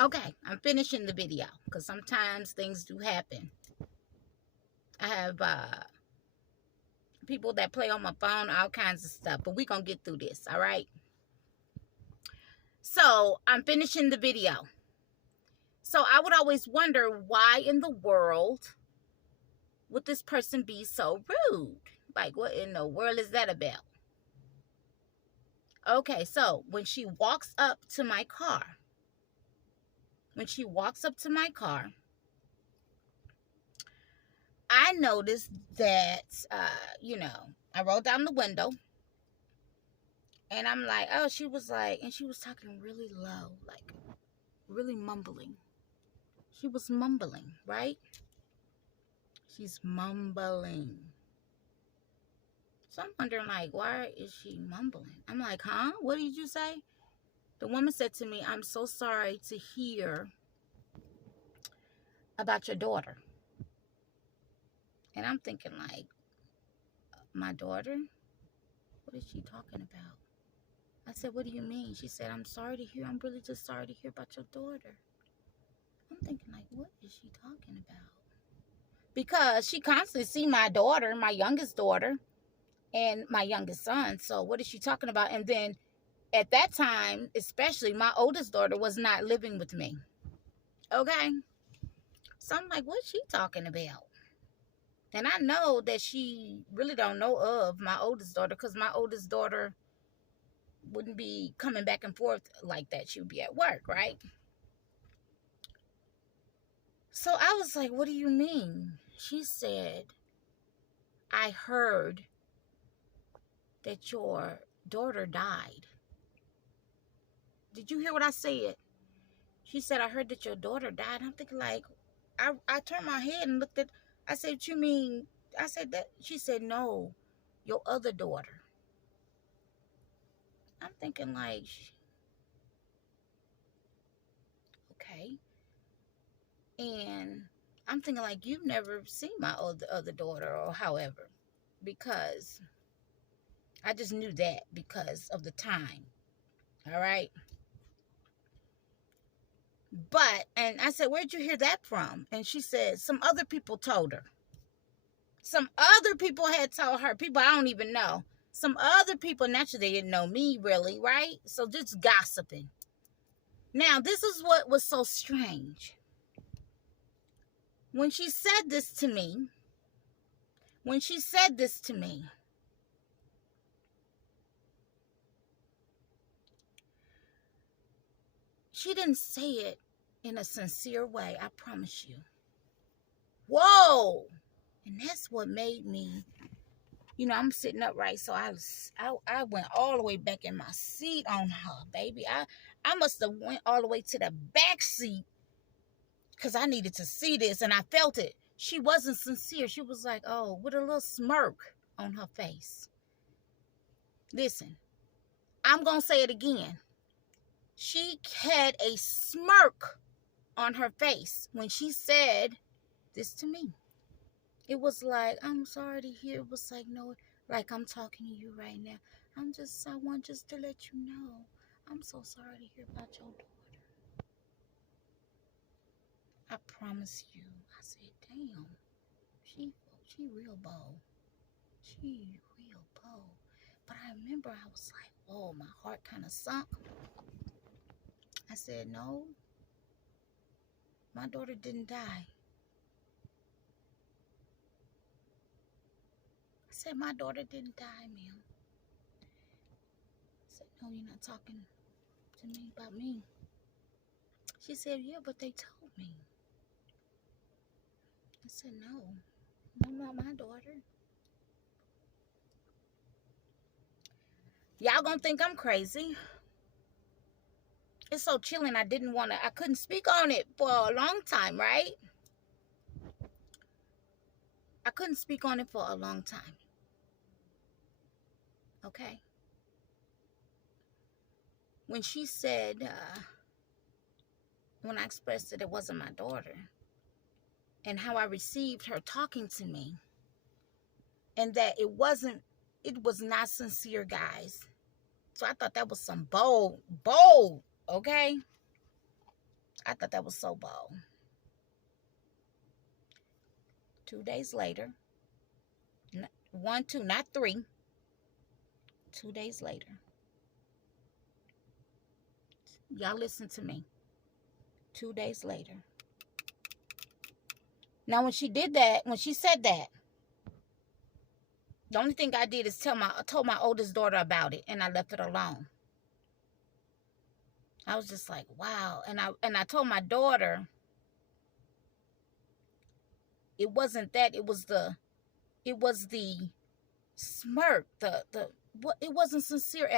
Okay, I'm finishing the video because sometimes things do happen. I have people that play on my phone, all kinds of stuff, but we're going to get through this, all right? So I'm finishing the video. So I would always wonder, why in the world would this person be so rude? Like, what in the world is that about? Okay, so when she walks up to my car, I noticed that, I rolled down the window and I'm like, oh, she was like, and she was talking really low, like really mumbling. She was mumbling, right? She's mumbling. So I'm wondering, like, why is she mumbling? I'm like, huh? What did you say? The woman said to me, I'm so sorry to hear about your daughter. And I'm thinking, like, my daughter? What is she talking about? I said, what do you mean? She said, I'm sorry to hear. I'm really just sorry to hear about your daughter. I'm thinking, like, what is she talking about? Because she constantly see my daughter, my youngest daughter, and my youngest son. So what is she talking about? And then at that time, especially, my oldest daughter was not living with me. Okay? So I'm like, what's she talking about? And I know that she really don't know of my oldest daughter, because my oldest daughter wouldn't be coming back and forth like that. She would be at work, right? So I was like, what do you mean? She said, I heard that your daughter died. Did you hear what I said? She said, I heard that your daughter died. I'm thinking, like, I turned my head and looked at, I said, what you mean? I said that. She said, no, your other daughter. I'm thinking, like, okay. And I'm thinking, like, you've never seen my other daughter, or however, because I just knew that because of the time. All right. But, and I said, where'd you hear that from? And she said, some other people told her. Some other people had told her. People I don't even know. Some other people, naturally, they didn't know me really, right? So just gossiping. Now, this is what was so strange. When she said this to me, she didn't say it in a sincere way, I promise you. Whoa! And that's what made me, I'm sitting up, right? So I went all the way back in my seat on her, baby. I must have went all the way to the back seat because I needed to see this, and I felt it. She wasn't sincere. She was like, oh, with a little smirk on her face. Listen, I'm going to say it again. She had a smirk on her face when she said this to me. It was like, I'm sorry to hear. It was like, no, like I'm talking to you right now. I want just to let you know, I'm so sorry to hear about your daughter. I promise you. I said, damn, she real bold. She real bold. But I remember I was like, whoa, my heart kind of sunk. I said, no, my daughter didn't die. I said, my daughter didn't die, ma'am. I said, no, you're not talking to me about me. She said, yeah, but they told me. I said, no, not my daughter. Y'all gonna think I'm crazy. It's so chilling. I couldn't speak on it for a long time, right? I couldn't speak on it for a long time. Okay. When she said, when I expressed that it wasn't my daughter, and how I received her talking to me, and that it was not sincere, guys. So I thought that was some bold, okay? I thought that was so bold. 2 days later, not 3. 2 days later. Y'all listen to me. 2 days later. Now, when she said that, the only thing I did is told my oldest daughter about it, and I left it alone. I was just like, wow. And I told my daughter, it wasn't that, it was the smirk, it wasn't sincere